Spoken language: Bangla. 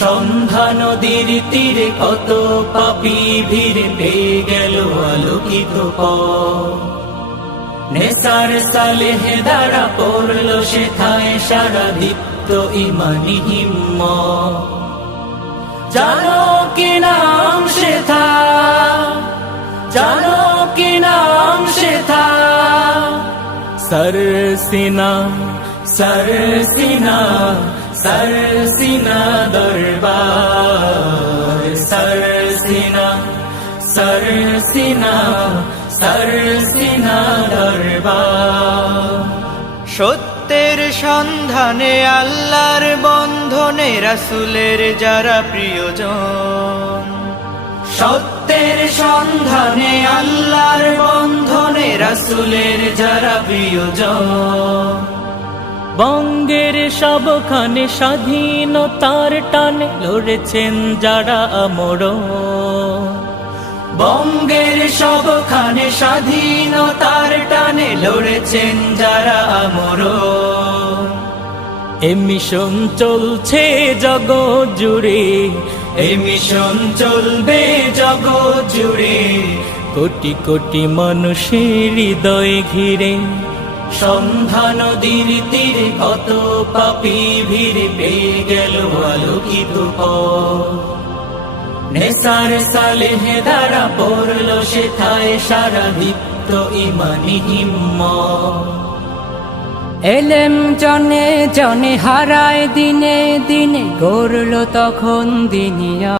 সন্ধ্যা নদীর তীরে কত পাপি ভিড় পেয়ে গেল আলোকিত নেসার সালেহ দ্বারা পড়ল সেথায় সারা দীপ্ত ইমানি হিম্ম জানো কি নাম সেথা? জানো কি নাম সেথা? সরসিনা সরসিনা সরসিনা সত্যের সন্ধানে আল্লাহর বন্ধনে রাসুলের যারা প্রিয়জন। সত্যের সন্ধানে আল্লাহর বন্ধনে রাসুলের যারা প্রিয়জন। বঙ্গের সবখানে স্বাধীনতার টানে লড়েছেন যারা আমর বঙ্গের সবখানে স্বাধীনতার টানে লড়েছেন যারা আমর এমিশন চলছে জগৎ জুড়ে এমিশন চলবে জগৎ জুড়ে। কোটি কোটি মানুষের হৃদয় ঘিরে সন্ধ্যা নদীর তীরে কত পাপি ভিড় পেয়ে গেল আলোকিত নেসার সালেহ দ্বারা পড়ল সেথায় সারা দীপ্ত ইমানি হিম্মত। এলেম জনে জনে হারায় দিনে দিনে গড়ল তখন দিনিয়া